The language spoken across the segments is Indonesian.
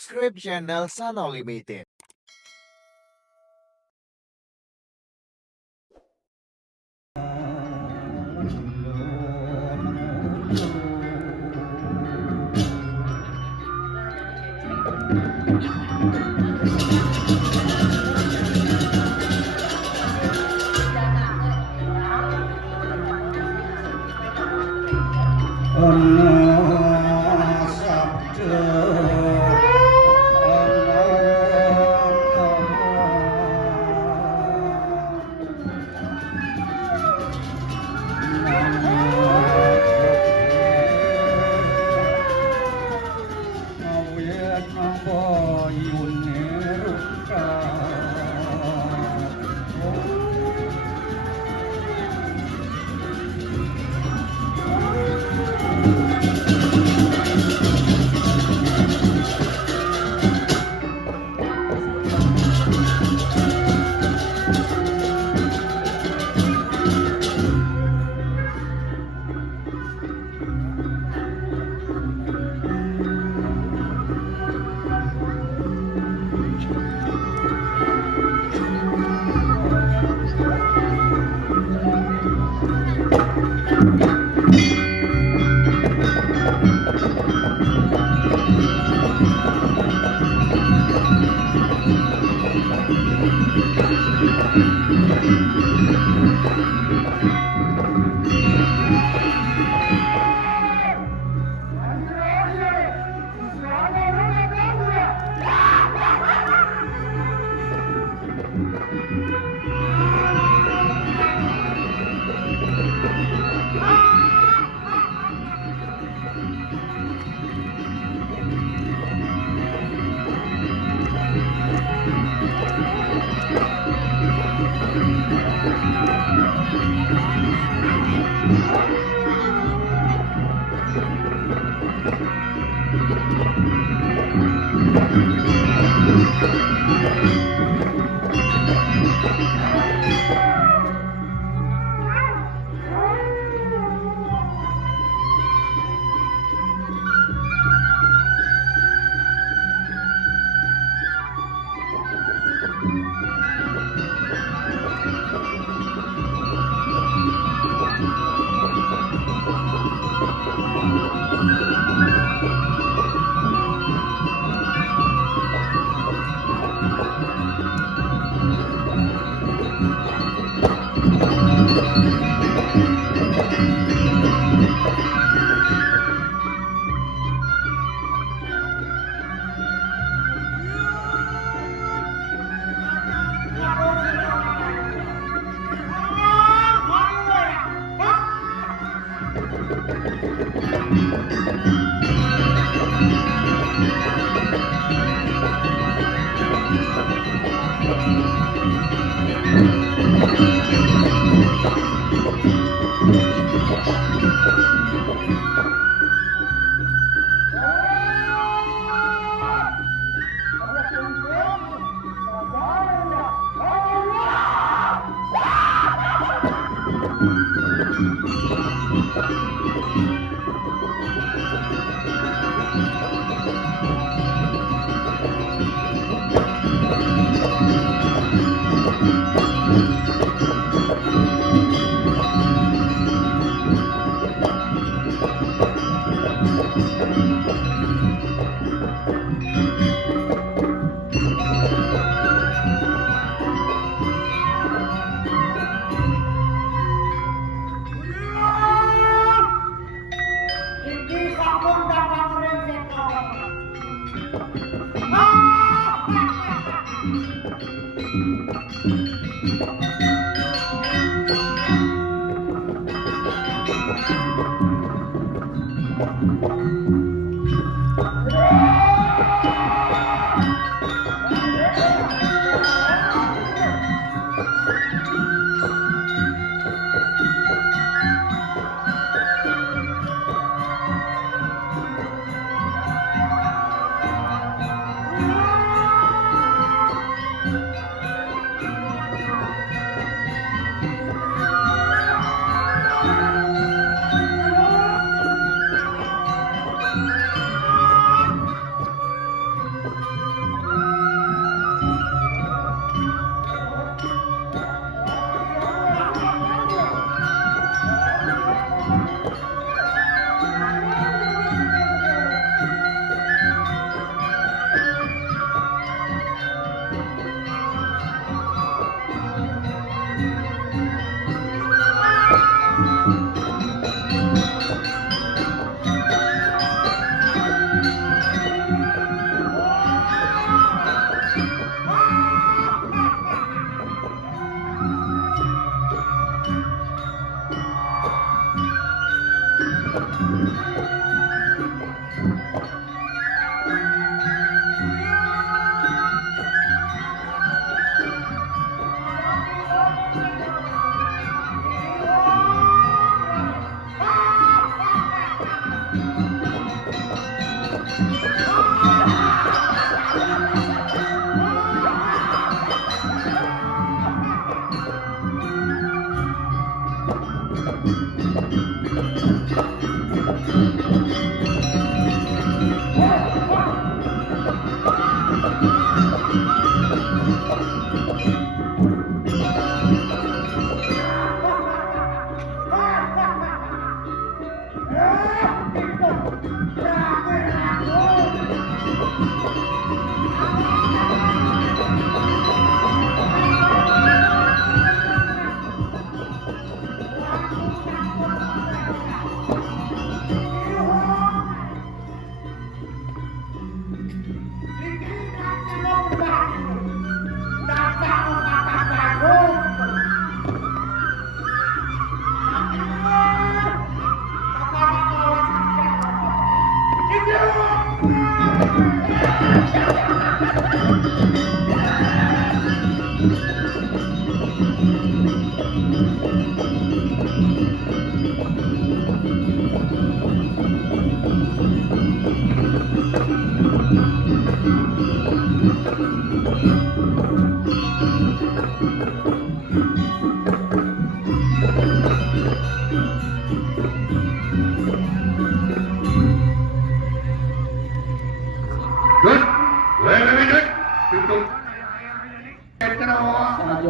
subscribe channel Sano Limited.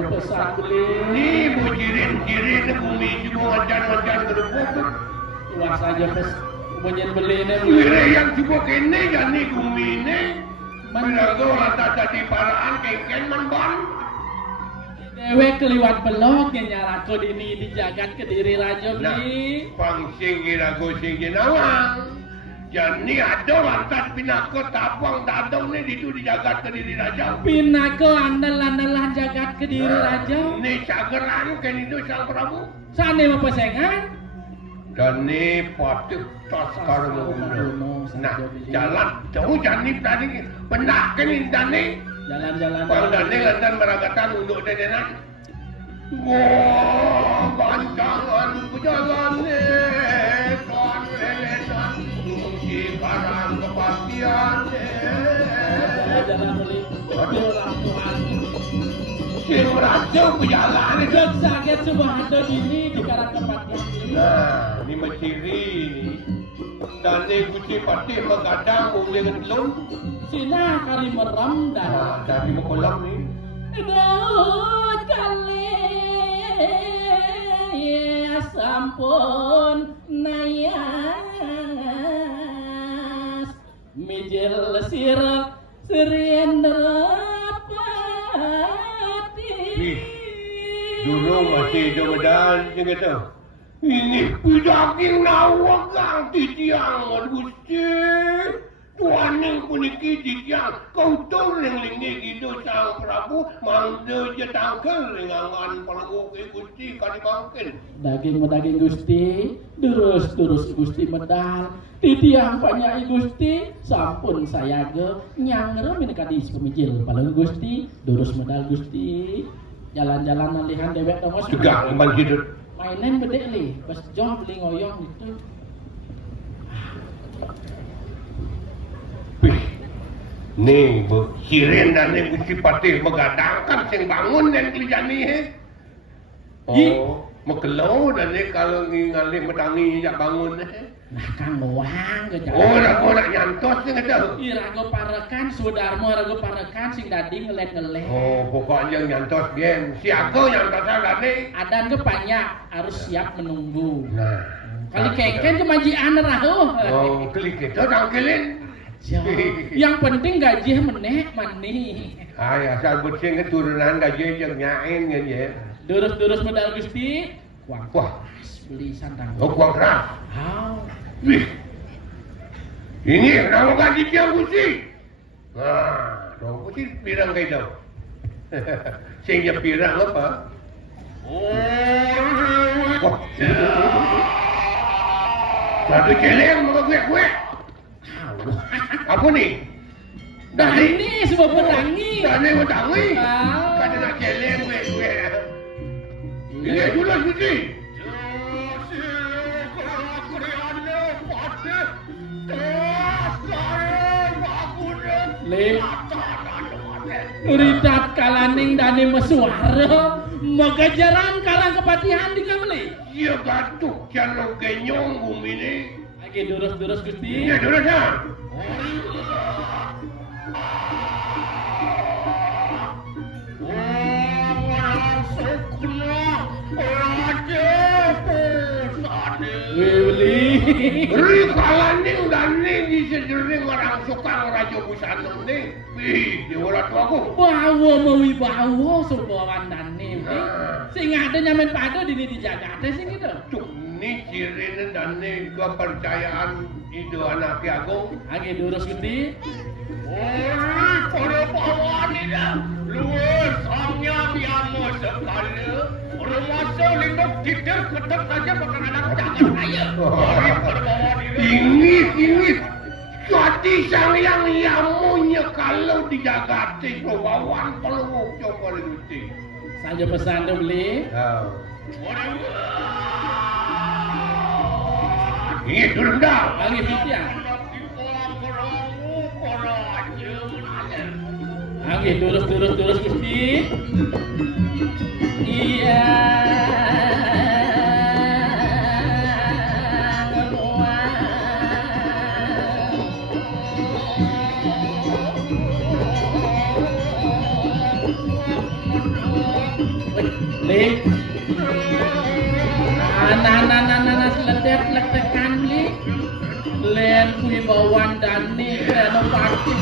pesan beli. Ni bujirin-jirin bumi juga wajan-wajan kedepuk. Luar saja banyak beli ni. Wire yang cuba kene jani bumi ni. Menaga rata tadi paraan kengken manban. Dewek keliwat belok yang nyarako dini dijagat ke diri raja beli. Pangsing irago sing nawang. Jani ada lantas pinako tapang dadong ni itu dijagat ke diri raja. Pinako andal-andalan jagat ke diri raja. Ni cageran kan itu sang Prabu. Sana mau pesengan. Dan ni patut tas karung. Nah, jalan jauh jani tadi benak kan ini. Jalan-jalan. Pandane lantan meragatan untuk dedenan. Wah, gancangan berjalan kan lelenan. Kunci karang kepastian. Jalan beli. Orang Tuhan. Sing raja berjalan. Dan sakit semua ada dini di karang kepatian ini. Nah, ini menciri ni. Dan ni kunci pati mengadang boleh ngelung. Sina kali merem dan Dari mekolam ni. Daud kali ya sampun nayas mijil sirak seriendra pati Dulu masih Ramadan je kata. Ini daging nawagang titiang Gusti. Tuan yang puniki titiang kau tahu ling-lingi gitu sang Prabu mangde je tangkel lengangan pelenguk Gusti kali bangkin. daging Gusti durus Gusti medal titiang banyak Gusti sampun saya ge nyangre min kadis pemijil paling Gusti durus medal Gusti jalan-jalan lihan dewek dongos Juga kembang hidup. mainan bedek li pas jom beli ngoyong gitu. Ni berkirin dan ni Gusti Patih mengadangkan sing bangun dan kelijani Mekelau dan ni kalau ngalih metangi jak bangun Nah kang doang ke jalan. Oh nak nyantos ni kata. Rago parekan sudarmo rago parekan sing dadi ngelet-ngelet. Oh pokoknya nyantos gen. Siaga nyantos ni. Adan ke banyak harus siap menunggu. Nah. Kali kengken kemajian rahu. Oh klik itu tangkelin. Yang penting gaji menek mani. Ay asal bersih keturunan gaji yang nyain ya. Durus medal Gusti. Wah, beli sandang. oh kuang keras. Hau. Wih. Ini nama gaji dia Gusti. Nah, dong Gusti pirang kayak tau. Sehingga pirang apa? Wah. Satu celeng mau gue. Apa ni? Dah ini sebab pedangi. Dah ni pedangi. Kata nak celeng gue. Ini dulu Gusti. Le Ridat kalaning dani mesuara Magajaran kalang kepatihan di kamli. Iya gatuk jalo genyong bumi ni. Lagi durus Gusti. Iya durus ya. Beri kalaning dani di sejering orang suka raja busana ni. Di orang tuaku. Bawa mawibawa sebuah wandane. Sing ada nyamen pada dini dijaga sing itu. Cuk ni ciri dan ni kepercayaan itu anak agung. Lagi durus Gusti. Pada bawah ni dah. Luar sangnya biamo sekali. Orang masa lindung tidur ketak saja makan anak jangan saya. Pada bawah ni dah. Ini. Jadi sang yang yamunya kalau dijagati bawahan peluk coba Gusti. Saja pesan tu beli. Ini turun dah. Lagi fitian. Lagi durus Gusti. Iya. Li. Nah, seledet letekan li. Len wibawan dani kena party.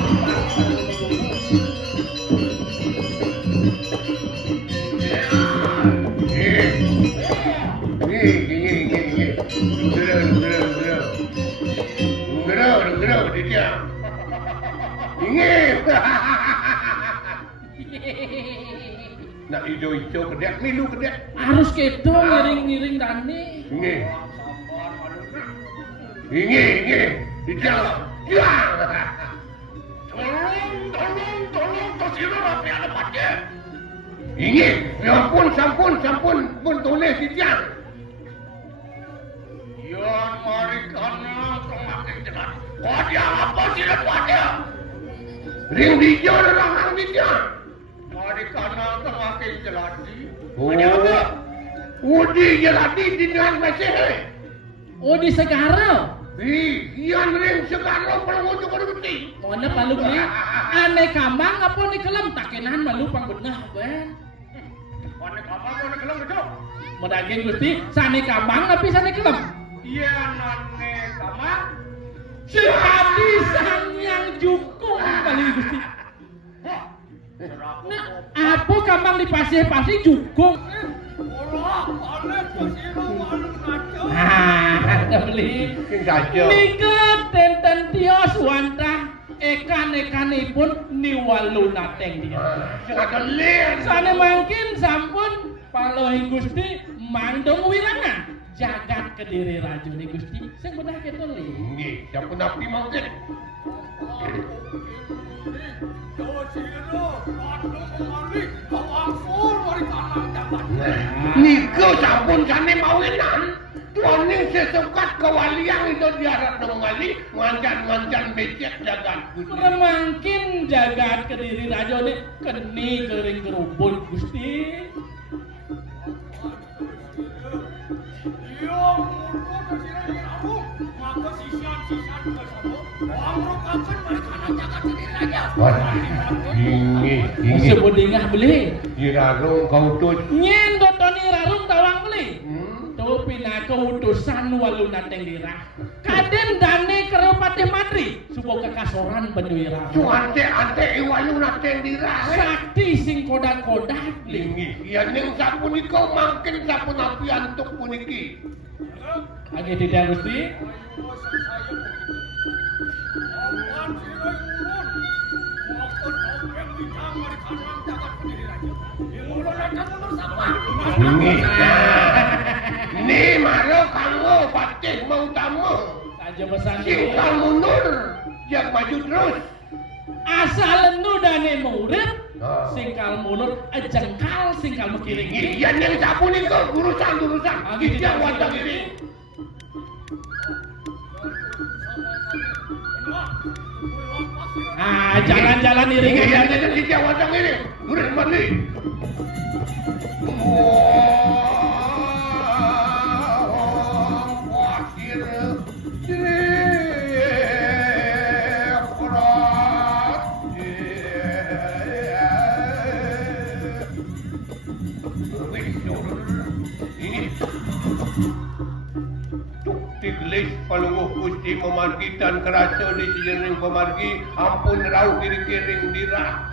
Nak ijo-ijo kedek, milu kedek. Harus kedo ngiring-ngiring dani. Inge, dijang. Tolong, tosiro rapi ada pakai. Inge, ya sampun, pun tulis dijang. Yan mari kana kemakin jelas. Wadia apa sih wadia? Ring dijo orang dijang. Mari kana kemakin jelas. Udi jeladi di dalam meseh. Oh di Segara. Iyan ring Segara pelungujuk ruti. Mana palu beli? Aneh kambang apa nih kelem takenan malu pang benah ben. Aneh kambang apa nih kelem itu? Medaging Gusti, sane kambang tapi sane kelem. Iya nane kambang. Sekali sang yang jukung paling Gusti. Nah, apa kambang di pasir-pasir jukung? Ada beli. Nika tenten tios wantah ekan-ekanipun niwaluna teng dia. Sane mangkin sampun palohi Gusti mandong wilangan jagat Kediri Rajuni Gusti sing bedah keto li. Nggih, sampun api mangkin. Nika sampun sane mawinan. Tuaning sesukat kewalian itu diharap mengali ngancan becek jagat Gusti. Mangkin jagat Kediri Rajuni keni kering kerubul Gusti. Ini sebudingah beli. Irarung kau tuh. Nyen dotoni rarung tawang beli. Tu pina keutusan waluna teng dirah. Kaden dane kero patih matri. Subo kakasoran benduira. Ante waluna teng dirah. Sakti sing kodak-kodak beli. Iya ning sapunika mangkin sapun api antuk puniki. Age tidak Gusti. Ini maro kanggo patih mau tamu. Aja pesan Singkal mundur, yang maju terus. Asal nu dane murid, singkal mundur, jengkal singkal mekiring. Iya yang sapu nih kok urusan. Kita wajah ini. Jalan-jalan iringan. Iya kita wajah ini. Udah mandi. Tiglis palunguh Gusti memargi dan kerasa di sejering pemargi ampun rauh kiri-kiring dirah.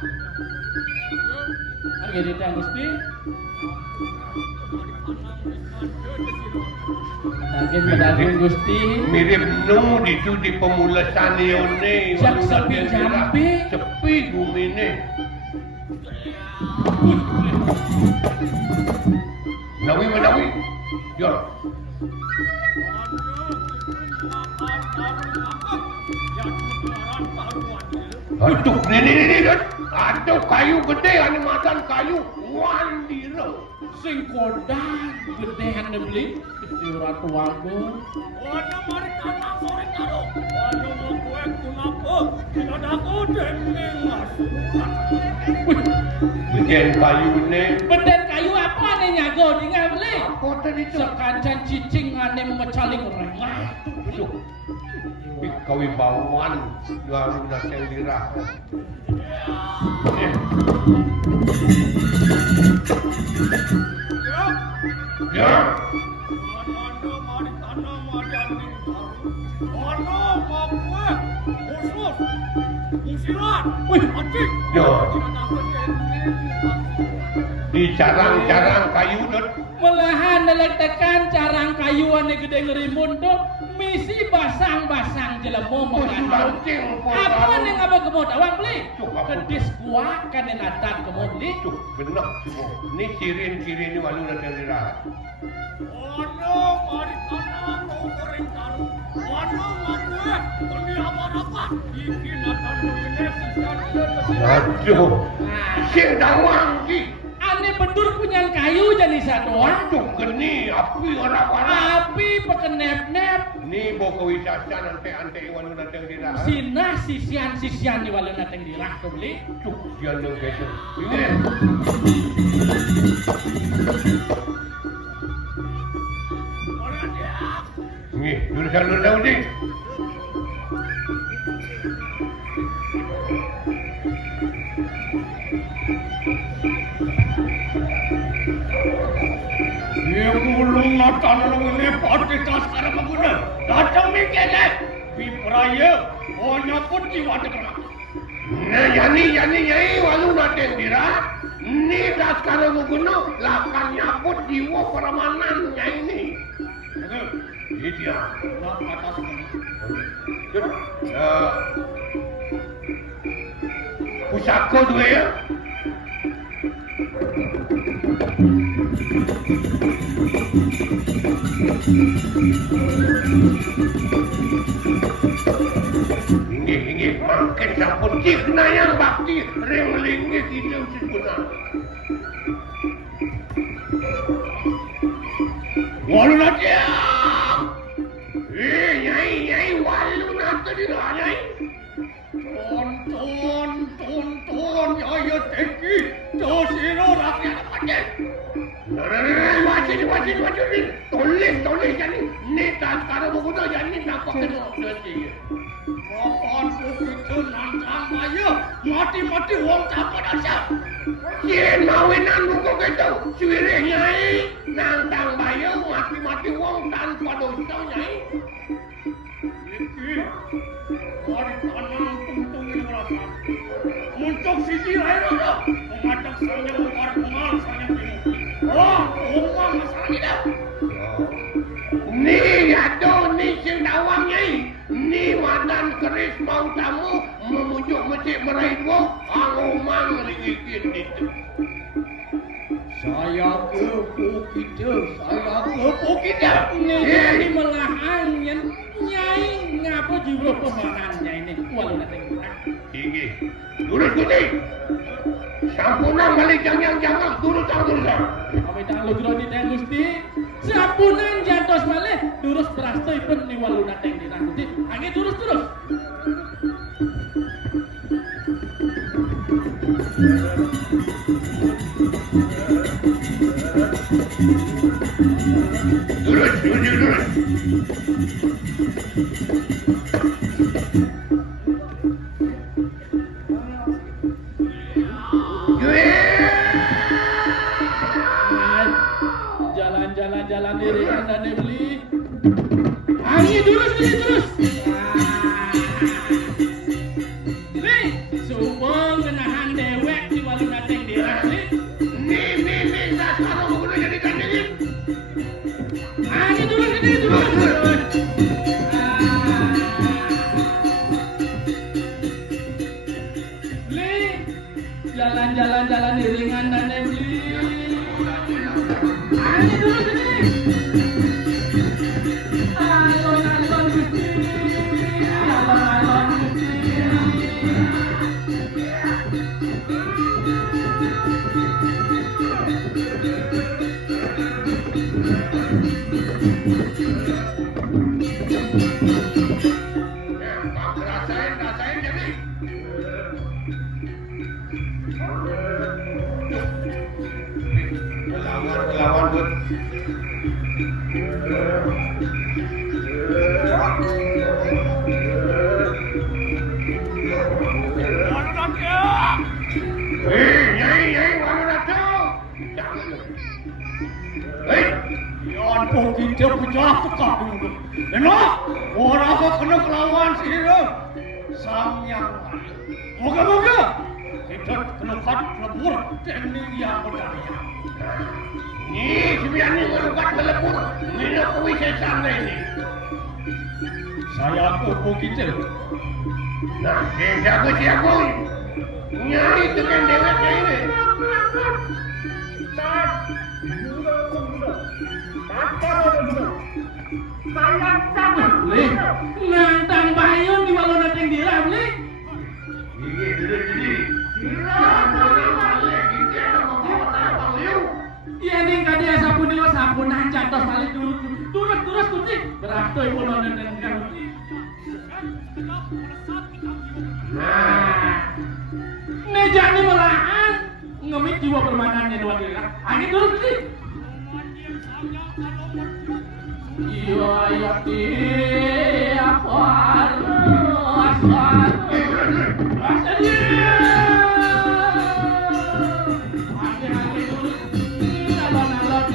Age tidak Gusti. Daging Gusti. Mirip nu ditu di pemulasan yone. Jak sepi jampi. Sepi gumine. Menawi. Jor. Aduh, ini. Aduh, kayu gede, ane makan kayu. Wandiro. Sing kodak gedehan beli di ratu wago. Wana mari tanah sore karo. Wana mau kue kunapa? Tidak aku dendeng mas. Beden kayu ne. Beden kayu apa ane nyago tinggal beli? Apa tadi itu? Sekancan cicing ane mecaling rengah. Kawibawan baru datang dirah. Ya. Mana mari tanah mari aning taruh. Mana mapue khusus. Usilan. Wih. Adik. Ya. Tidak dapat dendeng. Di carang-carang kayu dot. Malahan nalektekan carang kayu ane gede ngerimun tuh misi basang-basang jelemo mengandung. Lancing Apa nih ngapa kemod awang beli? Cuk, apa? Kedis kuah kan natan kemod beli. Cuk, benar semua. Ini cirin-cirin ini walu dan dira. Mana mari tanah mau goreng taruh. Mana mapue keni apa-apa. Iki natan begini siskan dia. Aduh. Nah, Sing dawang ki. ane bendur punya kayu jadi doang. Cuk geni api ora-ora. Api pekenep-nep. Ni boko wisasa ante-ante walu dan dira. Sina sisian-sisian di walun nateng dirah tuh beli. Cuk dia nang kesu. Ini. Mana dia? Ni, jurusan lu tahu ni. Dia gulung natan ini pati tas karena mengguna. Datang mikir deh. Bipraya. Oh nyaput jiwa dekat. Nah, yani nyai walu naten dira. Ni das karo muguno lakan nyaput jiwa peramanan nyai ni. Ini dia. Nak atas ini. Pusako dua ya. Inggih, makin sampun cik yang bakti ringlingi kita sesuna. Walu aja. Nyai, walu nanti di nyai. Tonton, ya teki. Dosiro rakyat aja. Wajib. Tulis jadi. Ni tas karo buku jadi nampak kena nanti. Makan begitu nantang aja. Mati-mati wong tanpa dasar. Yen mawinan buku gitu. Suwire nyai. Nantang bayo mati-mati wong tanpa dosa nyai. Iki. Mari tanam tungtungin merasa. Untuk siji lain ada. Mengadak saya mengkar kemal saya timuki. Oh, umang masalah tidak. Ni ni sing dawang nyai. Ni madan keris mau tamu memujuk masjid meraibu angumang rigikin itu. Saya kepo kita. Ini melahan nyai ngapa jublo pemanannya ini walau nateng dirah. Tinggi. Lurus putih. Sampunan balik jangan turut. Kami tak lu grodi dan gusti. Sapunan jantos malih durus prastoi pun ni walau nateng dirah gusti. Angin durus. Lurus. Jalan diri anda beli. Angin durus. Nih, sumpah kenahan dewek di walau nateng dirah nih. Ni tak kalau buku jadi kandidat. Angin durus. Beli, jalan iringan dan beli. Angin durus ini. Alon gusti, alon gusti. Rasain jadi. Lawan buat. Walu aja. Nyai, walau datang. Hei, Yan po kita pejak tekak dulu. Enak, orang aku kena kelawan sihir. Sang yang ada. Moga-moga kita kena kat lebur teknik yang berdaya. ni si Biani melukat melepur. Ini aku bisa sampai ini. Saya aku kita. Nah, siapa? Nyari tekan deweknya ini. Lih, ngantang payung di balon yang diram, Lih. Ini jadi. Iya nih kadi sapun di sapun ancang tos balik turus kucing. Berapa ibu balon yang diram? Nah, meja ini melahan ngemit jiwa permanannya dua diri. Angin turun sih. Iya, apa? Asal dia. Angin turun. Alon-alon.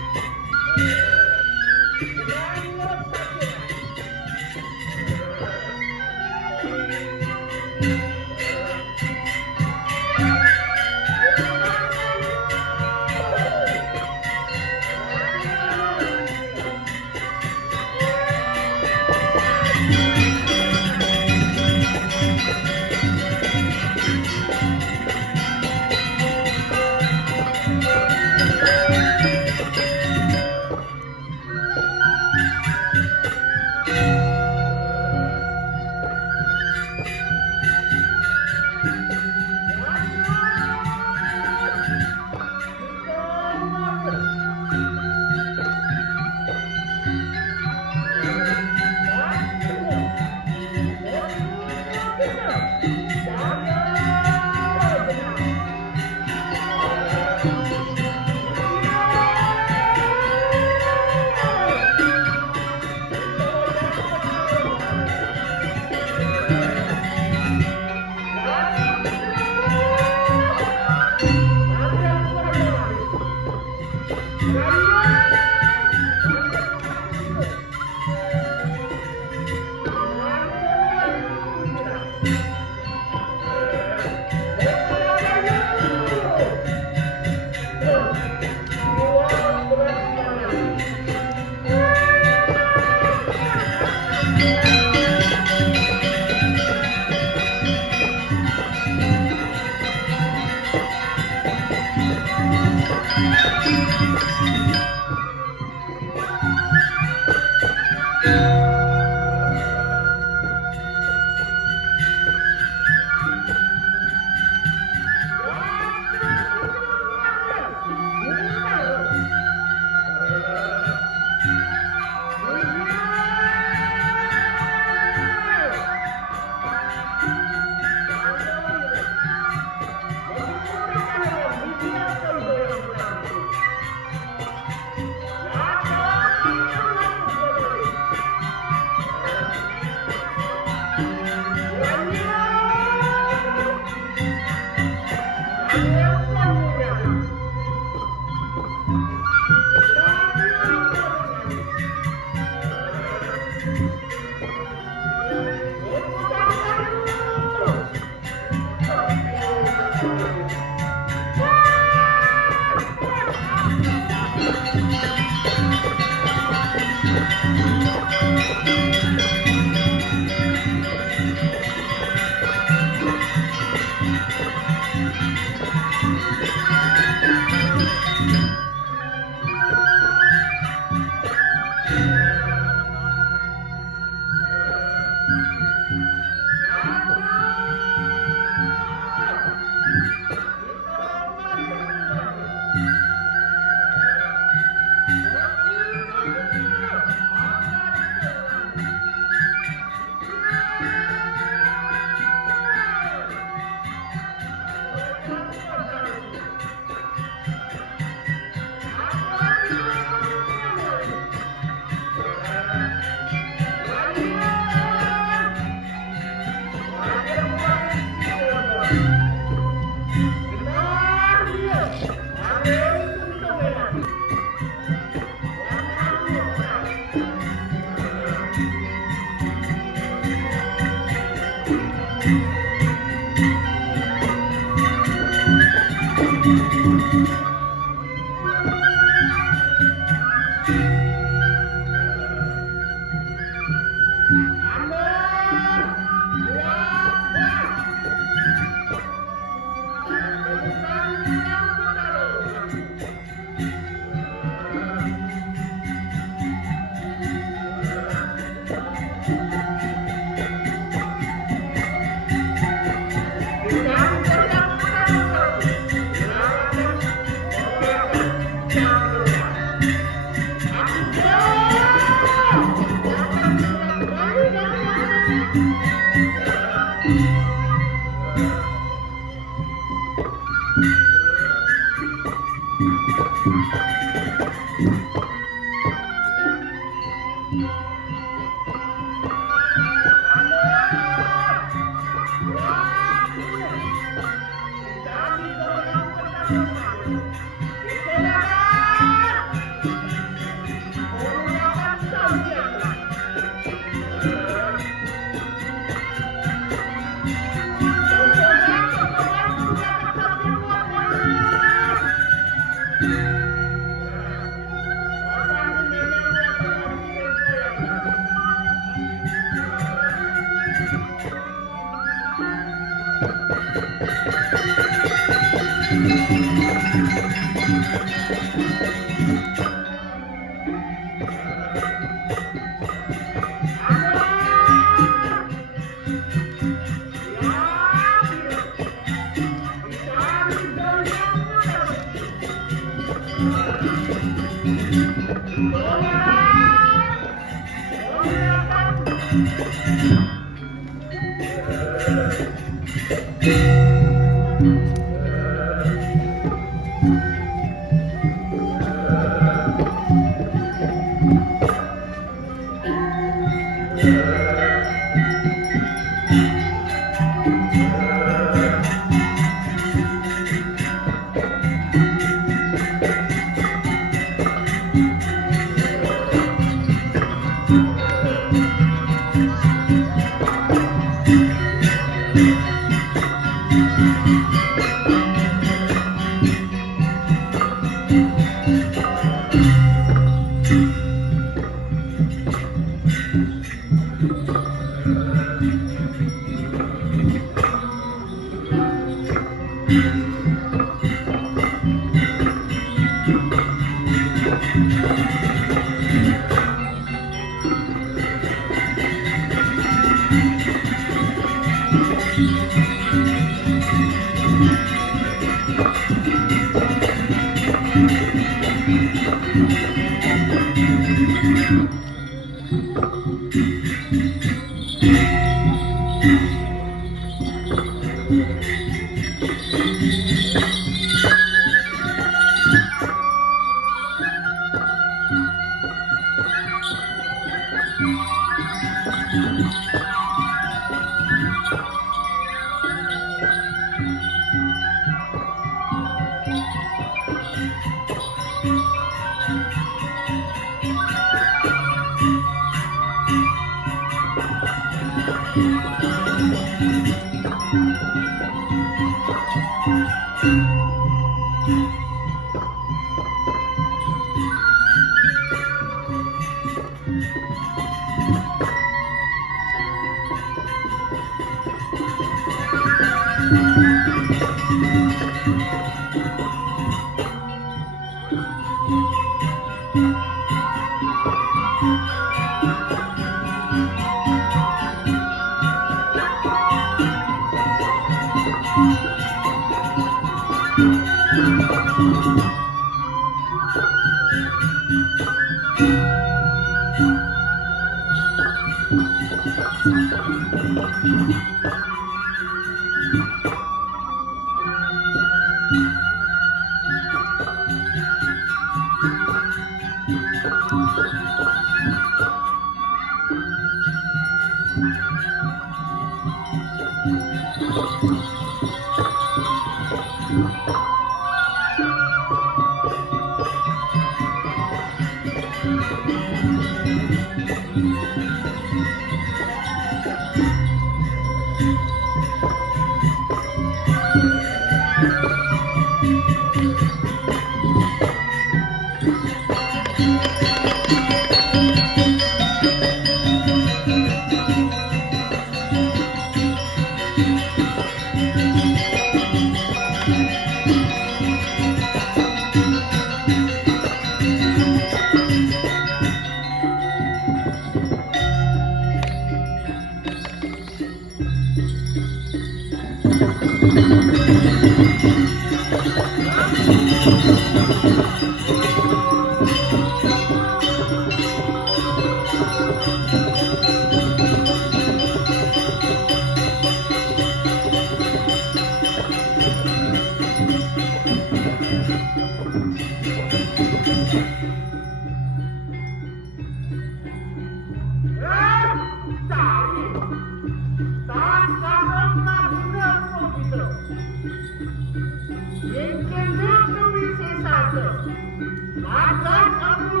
Akan kamu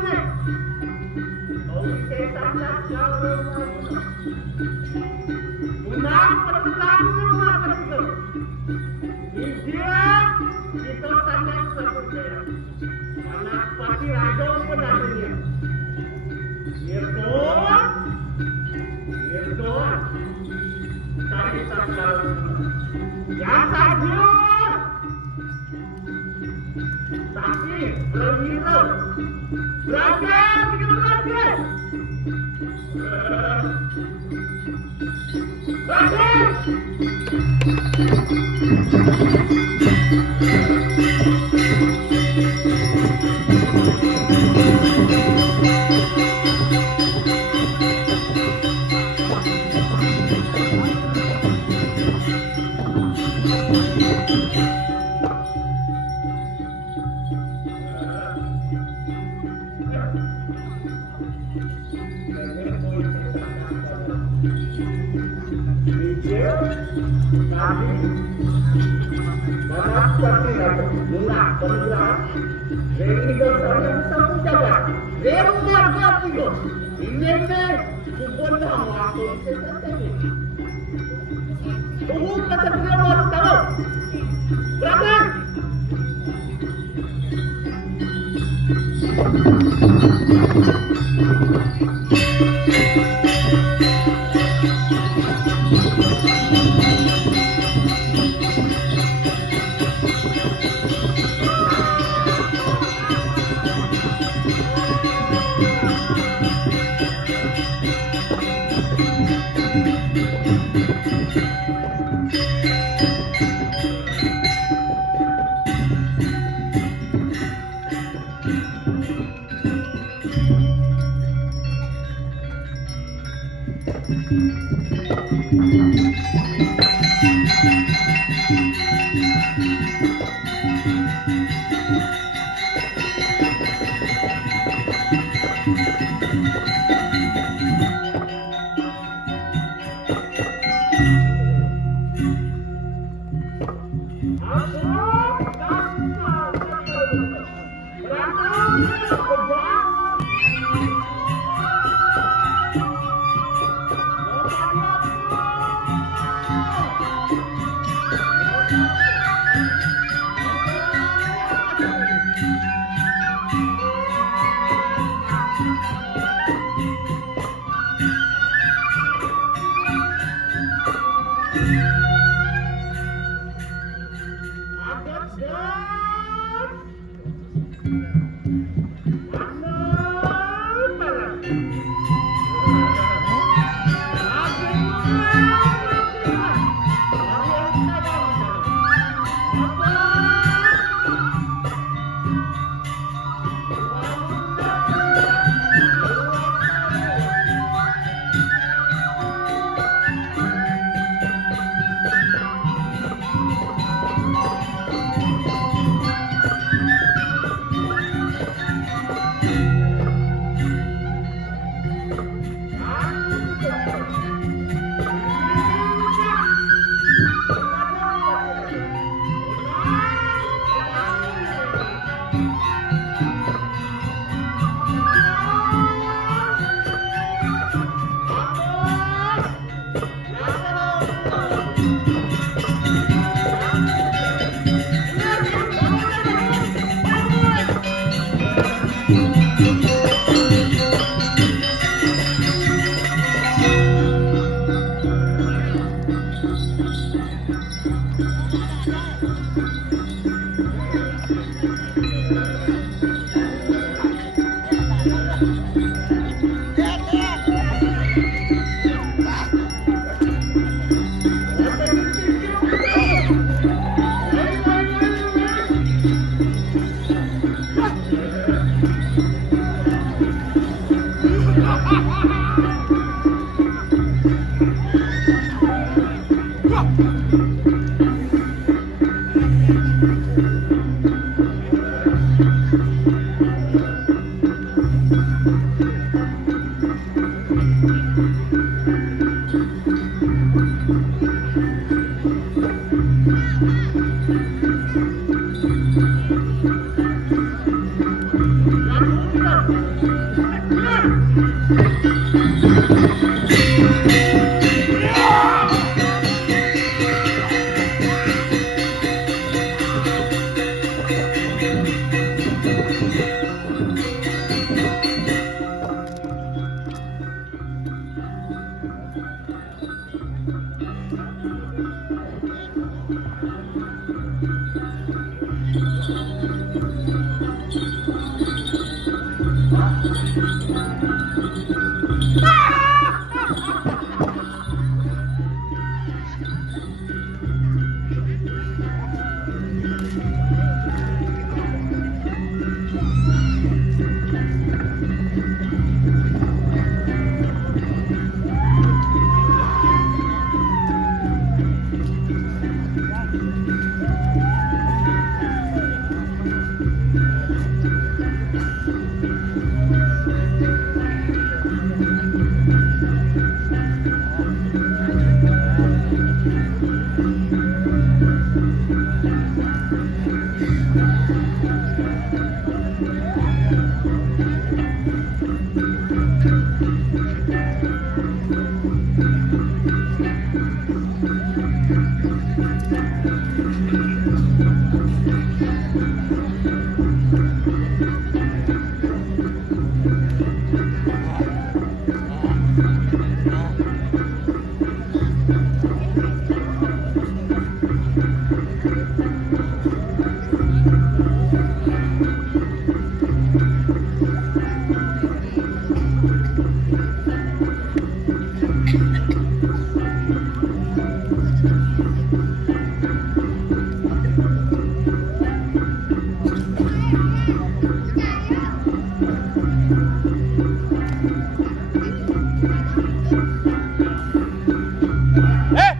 Oke, sangat kalau Unang pertama itu. Dia itu sangat terpercaya. Anak pasti raja penasinya. Itu. Tadi sakal. Yang satu. Tapi berhiro. Belajar, kita belajar.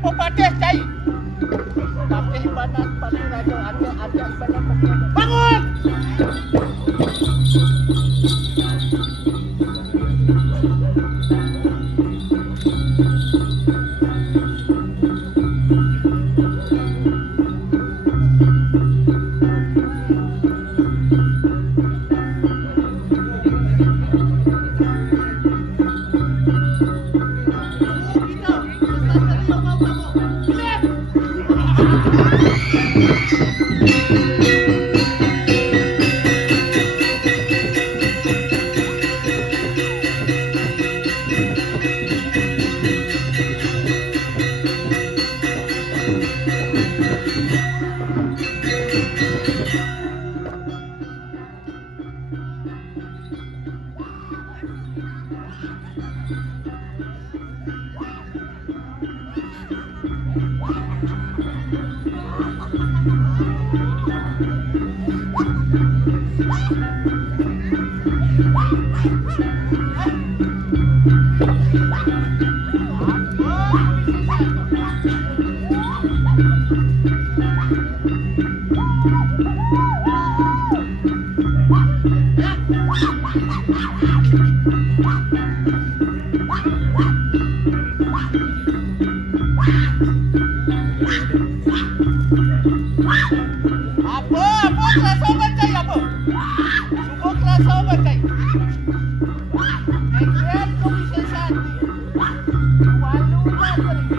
Pepatih cai. Tapi ibadah pasti ada ibadah. Bangun! Apa kerasa bancai apa? Semua kerasa bancai. Ekran komisi satu. Walulah pergi.